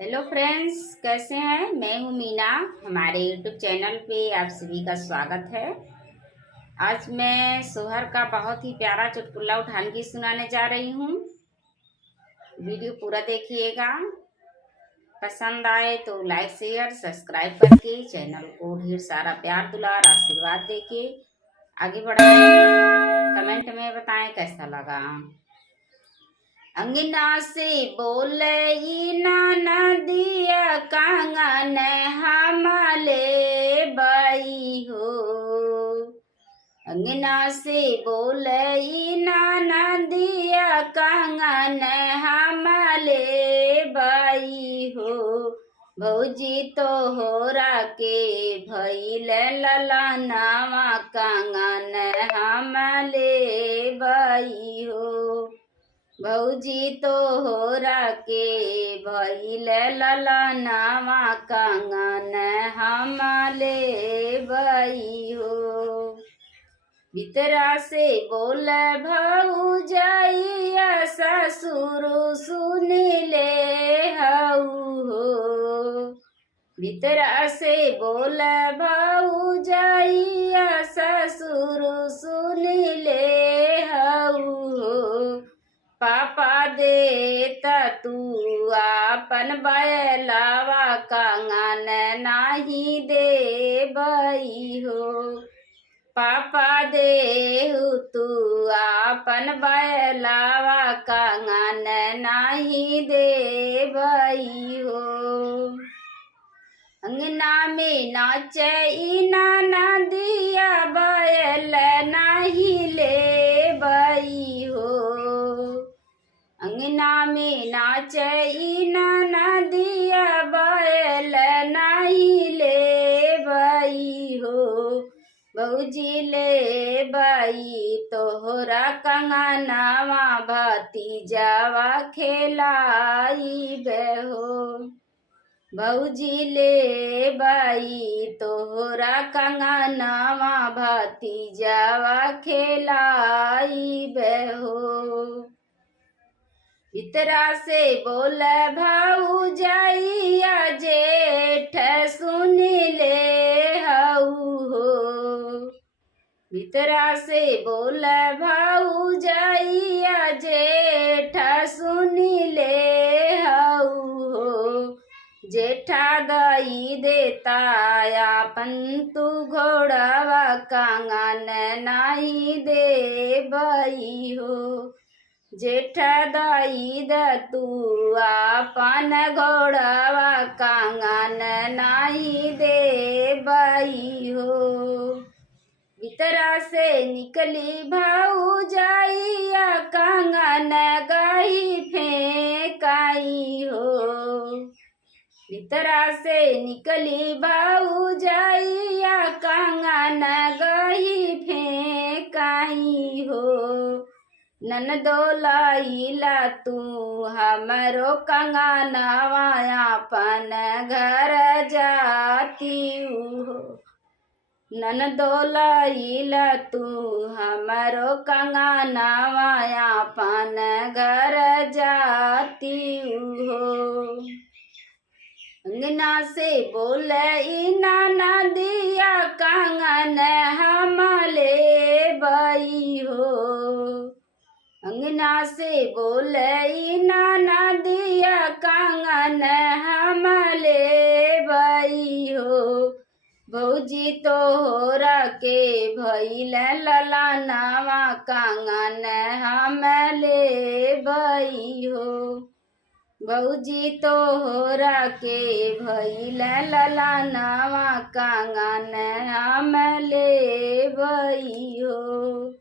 Hello friends, कैसे हैं। मैं हूं मीना। हमारे यूट्यूब चैनल पे आप सभी का स्वागत है। आज मैं सोहर का बहुत ही प्यारा चुटकुला उठान की सुनाने जा रही हूं। वीडियो पूरा देखिएगा। पसंद आए तो लाइक शेयर सब्सक्राइब करके चैनल को ढेर सारा प्यार दुलार आशीर्वाद देके आगे बढ़ाएं। कमेंट में बताएं कैसा लगा। अंगना से बोले नाना दिया कांगन हमले बई हो। अंगना से बोले नाना दिया कांगन हमले बई हो। भौजी तो होरा के भइल ललनावा कांगन हमले बई हो। भौजी तो होरा के भइल ललनावा कांगन हमले बई हो। भीतरा से बोल भौजाइया ससुर सुन ले हऊ हो। भीतरा से बोल भौजाइया ससुर सुन ले हऊ हो। पापा देता तू आपन बैलावा कांगन नाही दे बई हो। पापा देहु तू आपन बैलावा कांगन नाही दे बई हो। अंगना में नाचे नाना दिया बैल नाही ले बई हो। अंगना में नाचे नाना दिया बैल नाही ले बई हो। भौजी ले बई तोहरा कंगनावा भतीजावा खेलाई बेहो। भौजी ले बई तोहरा कंगनावा भतीजावा खेलाई बेहो। इतरा से बोल भौजाइया जेठ सुन ले हऊ हो। भीतरा से बोल भौजाइया जेठ सुन ले हऊ हो। जेठा दई देता आपन तू घोड़ावा कांगन नाही दे बई हो। जेठा दई द तू आपन घोड़ावा कांगन नाही दे बई हो। भीतरा से निकली भौजाइया कांगन गई फेंकाई हो। भीतरा से निकली भौजाइया कांगन गई फेंकाई हो। ननदो लैला तू हमरो कंगनवा आपन घर जाती हो। ननदो लैला तू हमरो कंगनवा आपन घर जाती हो। अंगना से बोले नाना दिया कांगन हमले बई हो। अंगना से बोले नाना दिया कांगन हमले बई हो। भौजी तो होरा के भइल ललनावा कांगन हमले बई हो। भौजी तो होरा के भइल ललनावा कांगन हमले बई हो।